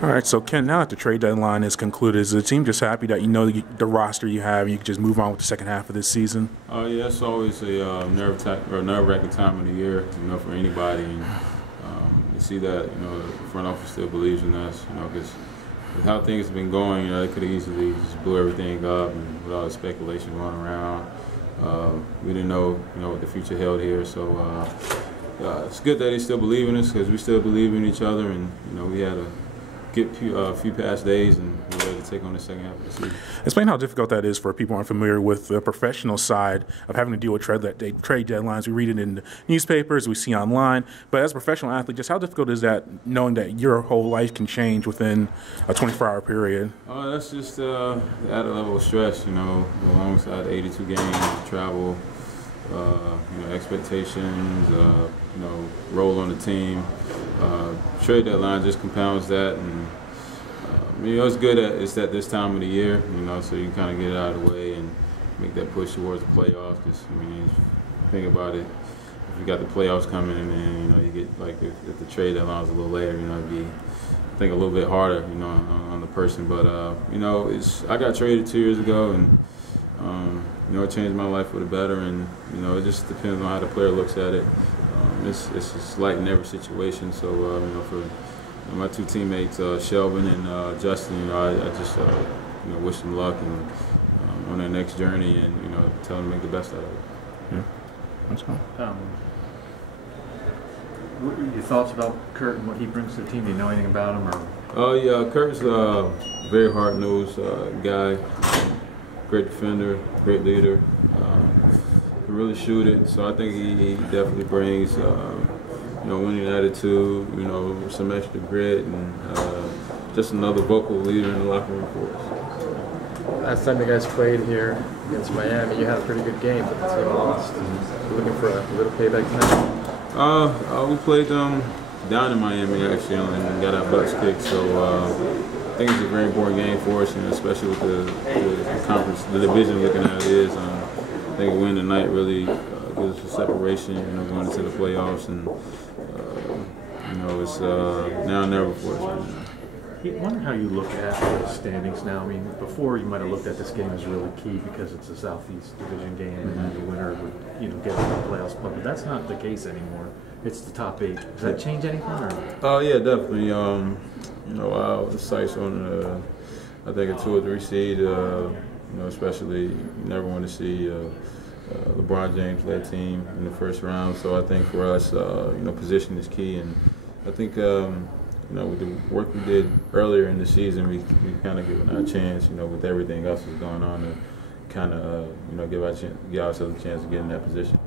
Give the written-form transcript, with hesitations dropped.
All right, so Ken, now that the trade deadline is concluded, is the team just happy that you know the roster you have, you can just move on with the second half of this season? Yeah, it's always a nerve-wracking time of the year, for anybody. And you see that, the front office still believes in us, because with how things have been going, they could have easily just blew everything up and with all the speculation going around. We didn't know, what the future held here, so it's good that they still believe in us because we still believe in each other, and we had a few past days, and we're ready to take on the second half of the season. Explain how difficult that is for people who aren't familiar with the professional side of having to deal with trade deadlines. We read it in the newspapers, we see online, but as a professional athlete, just how difficult is that knowing that your whole life can change within a 24-hour period? That's just added level of stress, alongside 82 games, travel, expectations, role on the team. Trade deadline just compounds that, and it's good that it's at this time of the year, so you kind of get it out of the way and make that push towards the playoffs. Because think about it, if you got the playoffs coming, and then you get if the trade deadline is a little later, it'd be a little bit harder, on the person. But I got traded 2 years ago, and it changed my life for the better, and it just depends on how the player looks at it. It's a slight in every situation. So for my two teammates, Shelvin and Justin, I just wish them luck and on their next journey, and tell them to make the best out of it. Yeah, that's cool. What are your thoughts about Kurt and what he brings to the team? Do you know anything about him? Yeah, Kurt's a very hard-nosed guy. Great defender, great leader. Can really shoot it, so I think he definitely brings winning attitude, some extra grit, and just another vocal leader in the locker room for us. Last time you guys played here against Miami, you had a pretty good game, but the team lost. Looking for a little payback tonight? We played them down in Miami actually, and got our butts kicked. So I think it's a very important game for us, especially with the conference, the division looking at it is. I think a win tonight really gives us a separation, going into the playoffs, and it's now or never for us right now. I wonder how you look at the standings now. Before you might have looked at this game as really key because it's a Southeast Division game, and the winner would, get into the playoffs. But that's not the case anymore. It's the top 8. Does that change anything? Or? Yeah, definitely. The sights on I think a 2 or 3 seed. Especially you never want to see LeBron James-led team in the first round. So I think for us, position is key, and I think with the work we did earlier in the season, we kind of given our chance, with everything else that's going on, to kind of give ourselves a chance to get in that position.